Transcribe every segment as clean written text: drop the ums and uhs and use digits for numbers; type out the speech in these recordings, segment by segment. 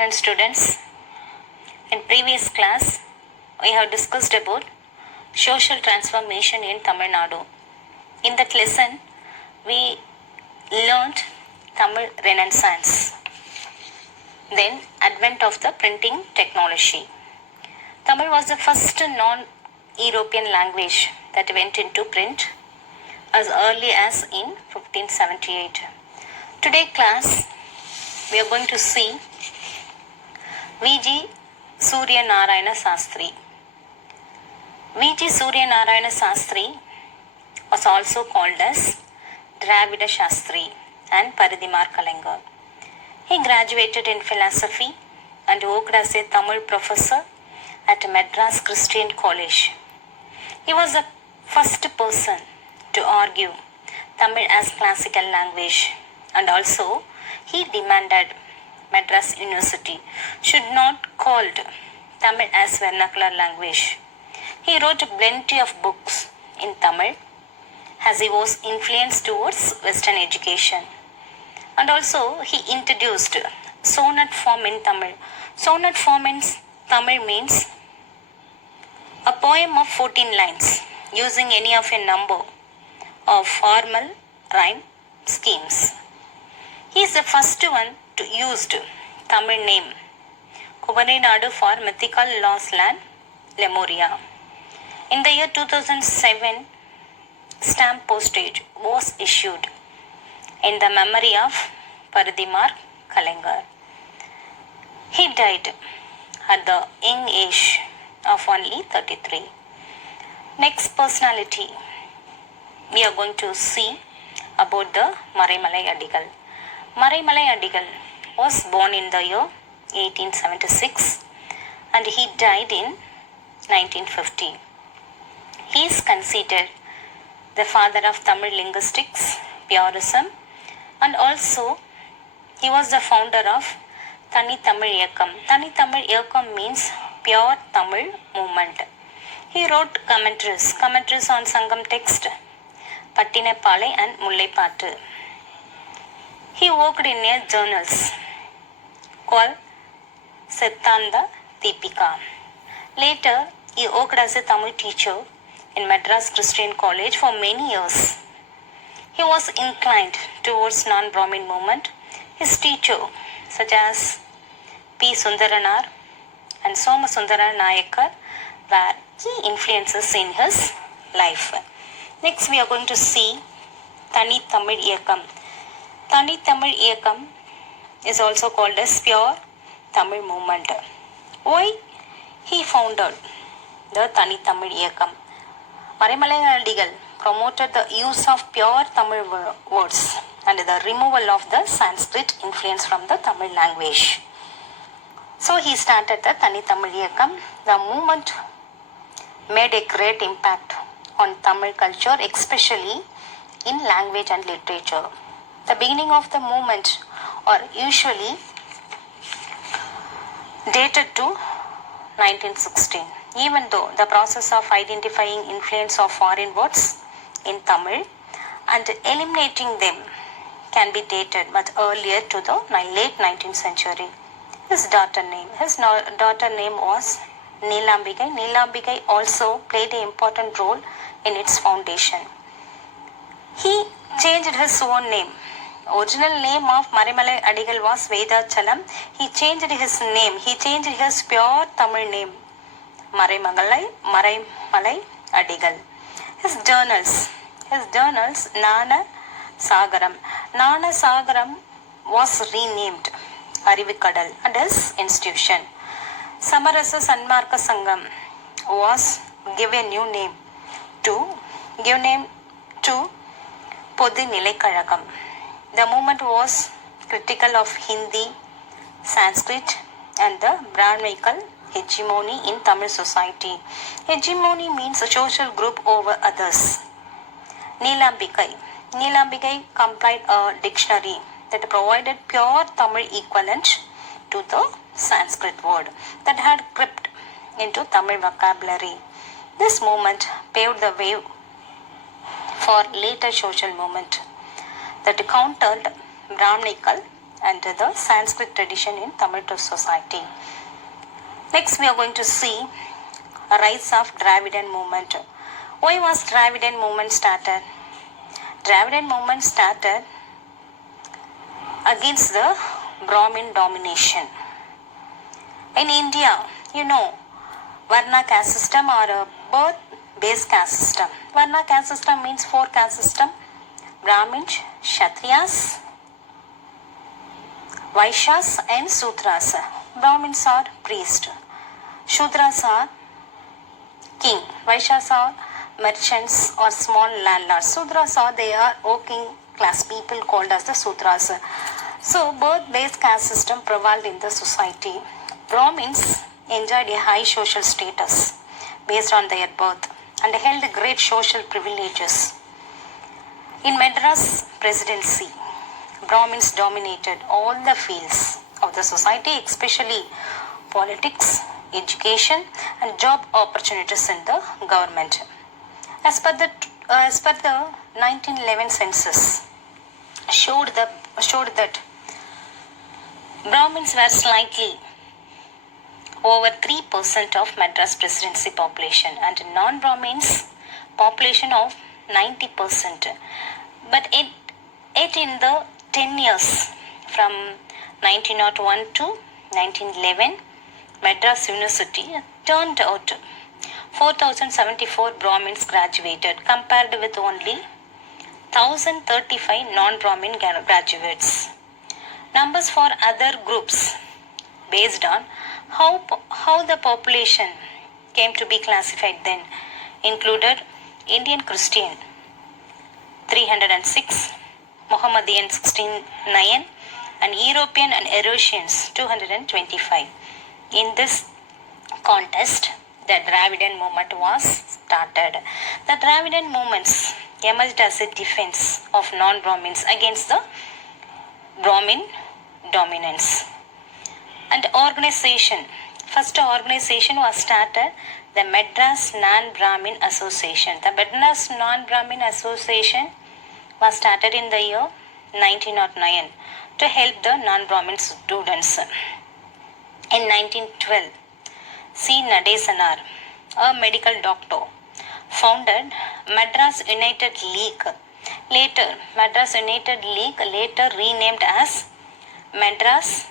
afternoon, students. In previous class, we have discussed about social transformation in Tamil Nadu. In that lesson, we learnt Tamil Renaissance, then advent of the printing technology. Tamil was the first non-European language that went into print as early as in 1578. Today class, we are going to see V.G. Surya Narayana Sastri. V.G. Surya Narayana Sastri was also called as Dravida Shastri and Paridimar Kalangar. He graduated in philosophy and worked as a Tamil professor at Madras Christian College. He was the first person to argue Tamil as classical language, and also he demanded Madras University should not called Tamil as vernacular language. He wrote plenty of books in Tamil as he was influenced towards Western education. And also he introduced sonnet form in Tamil. Sonnet form in Tamil means a poem of 14 lines using any of a number of formal rhyme schemes. He is the first one to use Tamil name Kumarai Nadu for mythical lost land Lemuria. In the year 2007, stamp postage was issued in the memory of Paridimar Kalangar. He died at the young age of only 33. Next personality, we are going to see about the Maraimalai Adigal. Maraimalai Adigal was born in the year 1876 and he died in 1950. He is considered the father of Tamil linguistics, purism, and also he was the founder of Thani Tamil Iyakam. Thani Tamil Iyakam means pure Tamil movement. He wrote commentaries on Sangam text, Pattinapalai and Mullaipattu. He worked in a journals called Settanda Deepika. Later, he worked as a Tamil teacher in Madras Christian College for many years. He was inclined towards non-Brahmin movement. His teacher, such as P. Sundaranar and Soma Sundara Nayakar, were key influences in his life. Next, we are going to see Thani Tamil Iyakam. Thani Tamil Iyakam is also called as pure Tamil movement. Why he founded the Thani Tamil Iyakam? Maraimalai Adigal promoted the use of pure Tamil words and the removal of the Sanskrit influence from the Tamil language. So he started the Thani Tamil Iyakam. The movement made a great impact on Tamil culture, especially in language and literature. The beginning of the movement are usually dated to 1916, even though the process of identifying influence of foreign words in Tamil and eliminating them can be dated much earlier to the late 19th century. His daughter name was Neelambigai. Neelambigai also played an important role in its foundation. He changed his own name. Original name of Maraimalai Adigal was Vedachalam. He changed his name. He changed his pure Tamil name, Maraimalai Adigal. His journals, Nana Sagaram. Nana Sagaram was renamed Arivikadal and his institution. Samarasa Sanmarka Sangam was given a new name to Podi Nilai Kazhagam. The movement was critical of Hindi, Sanskrit and the Brahminical hegemony in Tamil society. Hegemony means a social group over others. Neelambigai compiled a dictionary that provided pure Tamil equivalent to the Sanskrit word that had crept into Tamil vocabulary. This movement paved the way for later social movement that countered Brahminical and the Sanskrit tradition in Tamil society. Next, we are going to see a rise of Dravidian movement. Why was Dravidian movement started? Dravidian movement started against the Brahmin domination. In India, Varna caste system or a birth-based caste system. Varna caste system means 4 caste system: Brahmins, Kshatriyas, Vaishyas and Sudras. Brahmins are priest. Shudras are king. Vaishyas are merchants or small landlords. Sudras are working class people called as the Sudras. So birth-based caste system prevailed in the society. Brahmins enjoyed a high social status based on their birth and held great social privileges. In Madras Presidency, Brahmins dominated all the fields of the society, especially politics, education, and job opportunities in the government. As per the 1911 census, showed that Brahmins were slightly over 3% of Madras Presidency population and non-Brahmins population of 90%. But it in the 10 years from 1901 to 1911, Madras University turned out 4,074 Brahmins graduated compared with only 1,035 non-Brahmin graduates. Numbers for other groups based on how the population came to be classified then included Indian Christian 306, Mohammedan 69 and European and Eurasians 225. In this contest, the Dravidian movement was started. The Dravidian movements emerged as a defense of non-Brahmins against the Brahmin dominance. And first organization was started, the Madras Non-Brahmin Association. The Madras Non-Brahmin Association was started in the year 1909 to help the non-Brahmin students. In 1912, C. Nadesanar, a medical doctor, founded Madras United League. Madras United League later renamed as Madras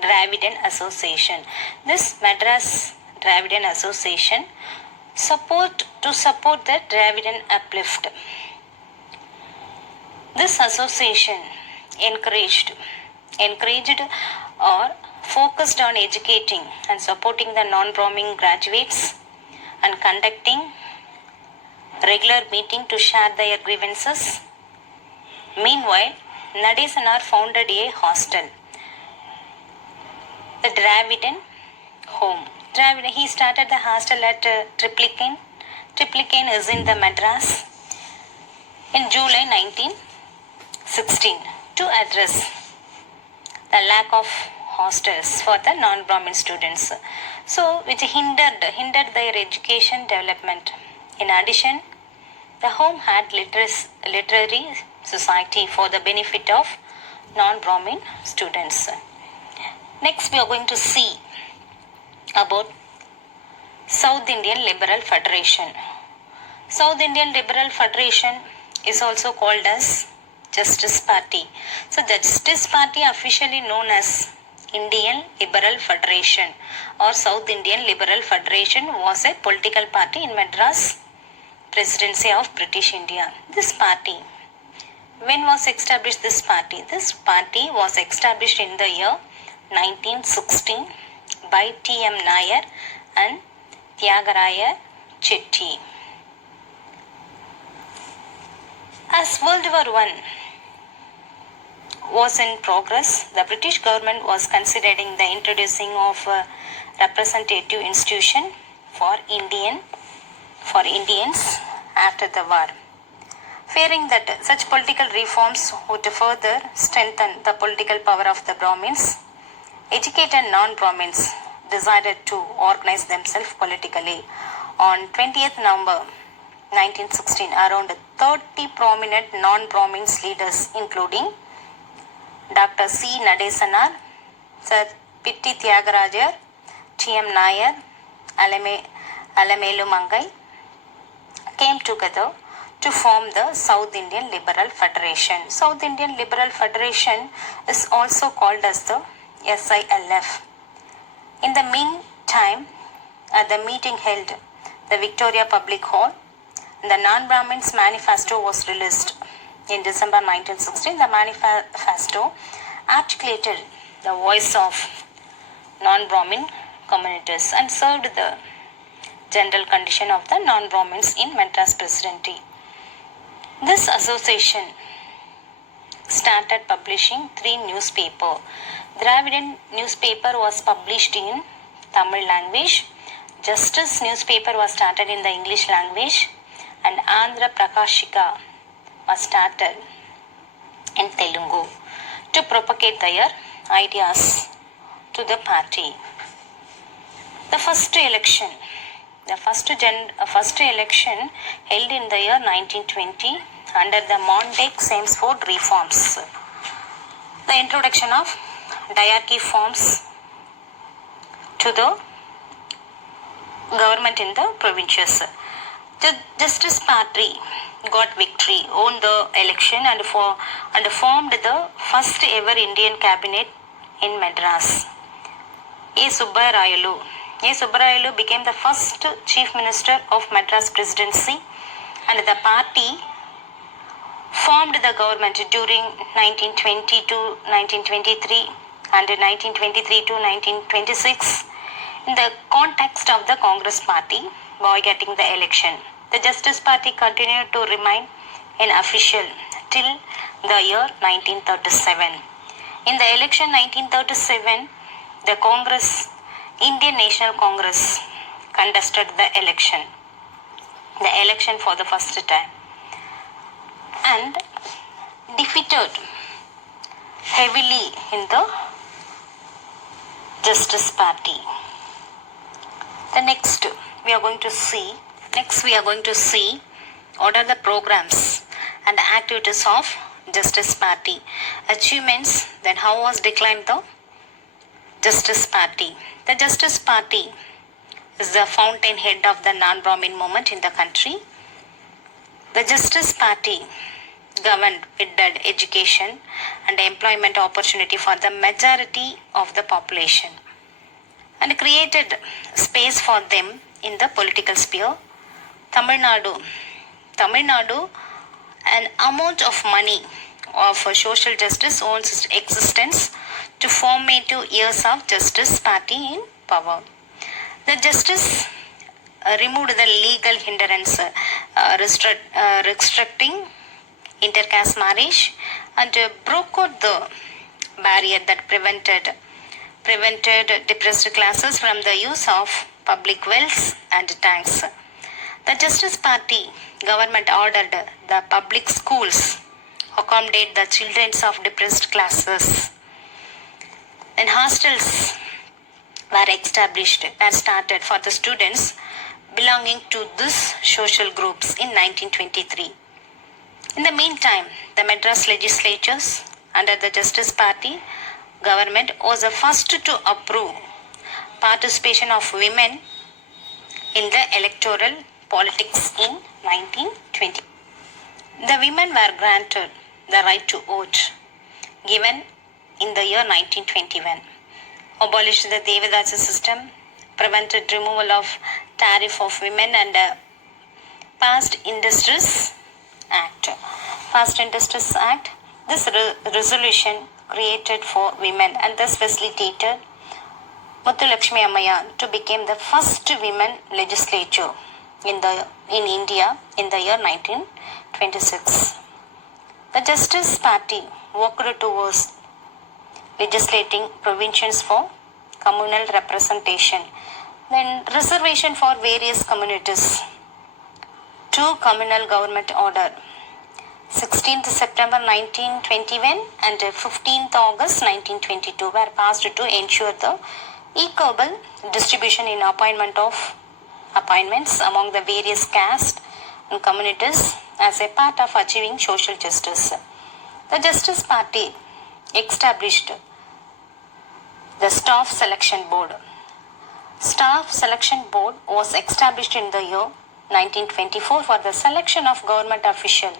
Dravidian Association. This Madras Dravidian Association support the Dravidian uplift. This association encouraged or focused on educating and supporting the non-Brahmin graduates and conducting regular meeting to share their grievances. Meanwhile, Nadesanar founded a hostel, the Dravidian Home. He started the hostel at Triplicane. Triplicane is in the Madras in July 1916 to address the lack of hostels for the non-Brahmin students. So, which hindered their education development. In addition, the home had literary society for the benefit of non-Brahmin students. Next, we are going to see about South Indian Liberal Federation. South Indian Liberal Federation is also called as Justice Party. So, the Justice Party, officially known as Indian Liberal Federation or South Indian Liberal Federation, was a political party in Madras Presidency of British India. This party, when was established this party? This party was established in the year 1916 by T.M. Nair and Tyagaraya Chetty. As World War I was in progress, the British government was considering the introducing of a representative institution for Indians after the war. Fearing that such political reforms would further strengthen the political power of the Brahmins, educated non-Brahmins decided to organize themselves politically. On 20th November 1916, around 30 prominent non-Brahmins leaders, including Dr. C. Nadesanar, Sir Pitti Tyagarajar, T.M. Nair, Alamelu Mangai came together to form the South Indian Liberal Federation. South Indian Liberal Federation is also called as the SILF. In the meantime, at the meeting held the Victoria Public Hall, the Non-Brahmins Manifesto was released in December 1916. The manifesto articulated the voice of non-Brahmin communities and served the general condition of the non-Brahmins in Madras Presidency. This association started publishing 3 newspapers. Dravidian newspaper was published in Tamil language, Justice newspaper was started in the English language, and Andhra Prakashika was started in Telugu to propagate their ideas to the party. The first election held in the year 1920 under the Montague-Chelmsford reforms. The introduction of diarchy forms to the government in the provinces. The Justice Party got victory, won the election and formed the first ever Indian cabinet in Madras. A. Subbarayalu became the first Chief Minister of Madras Presidency, and the party formed the government during 1920 to 1923 and 1923 to 1926 in the context of the Congress Party boycotting the election. The Justice Party continued to remain unofficial till the year 1937. In the election 1937, the Indian National Congress contested the election for the first time and defeated heavily in the Justice Party. Next we are going to see what are the programs and activities of Justice Party. Achievements, then how was declined the Justice Party. The Justice Party is the fountainhead of the non-Brahmin movement in the country. The Justice Party governed with education and employment opportunity for the majority of the population and created space for them in the political sphere. Tamil Nadu, an amount of money of social justice owns existence to formative years of Justice Party in power. The Justice removed the legal hindrance restricting intercaste marriage and broke out the barrier that prevented depressed classes from the use of public wells and tanks. The Justice Party government ordered the public schools accommodate the children of depressed classes, and hostels were started for the students belonging to these social groups in 1923. In the meantime, the Madras legislatures under the Justice Party government was the first to approve participation of women in the electoral politics in 1920. The women were granted the right to vote given in the year 1921, abolished the Devadasa system, prevented removal of tariff of women, and passed Industries Act. This resolution created for women and thus facilitated Muthulakshmi Ammayar to become the first women legislature in India in the year 1926. The Justice Party worked towards legislating provisions for communal representation, then reservation for various communities. 2 communal government order 16th September 1921 and 15th August 1922 were passed to ensure the equable distribution in appointments among the various castes and communities as a part of achieving social justice. The Justice Party established the Staff Selection Board. Staff Selection Board was established in the year 1924 for the selection of government official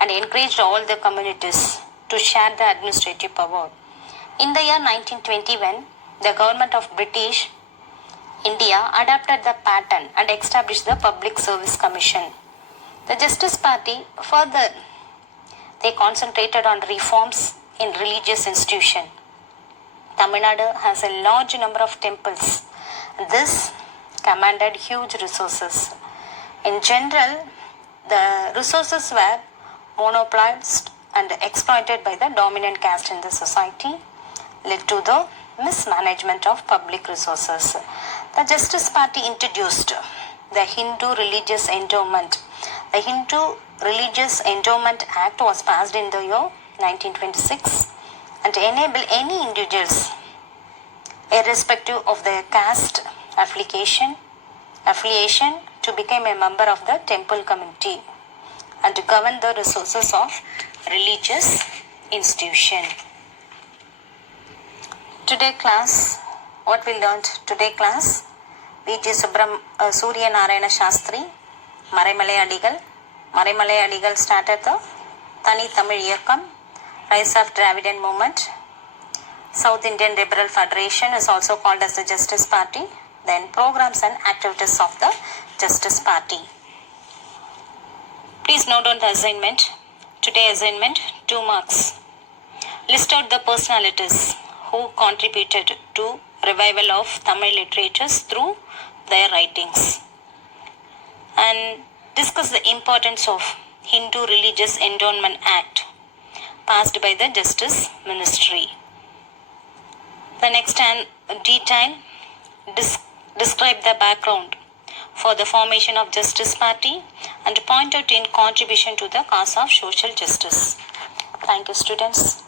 and encouraged all the communities to share the administrative power. In the year 1921, the government of British India adopted the pattern and established the Public Service Commission. The Justice Party further they concentrated on reforms in religious institutions. Tamil Nadu has a large number of temples. This commanded huge resources. In general, the resources were monopolized and exploited by the dominant caste in the society, led to the mismanagement of public resources. The Justice Party introduced the Hindu Religious Endowment. The Hindu Religious Endowment Act was passed in the year 1926 and enable any individuals, irrespective of their caste affiliation, to become a member of the temple community and to govern the resources of religious institution. Today class, what we learned today class, V.G. Surya Narayana Shastri, Maraimalai Adigal started the Tani Tamil Iyakam, Rise of Dravidian Movement. South Indian Liberal Federation is also called as the Justice Party. Then programs and activities of the Justice Party. Please note down the assignment. Today assignment 2 marks. List out the personalities who contributed to revival of Tamil literatures through their writings. And discuss the importance of Hindu Religious Endowment Act passed by the Justice Ministry. The next detail, describe the background for the formation of Justice Party and point out in contribution to the cause of social justice. Thank you, students.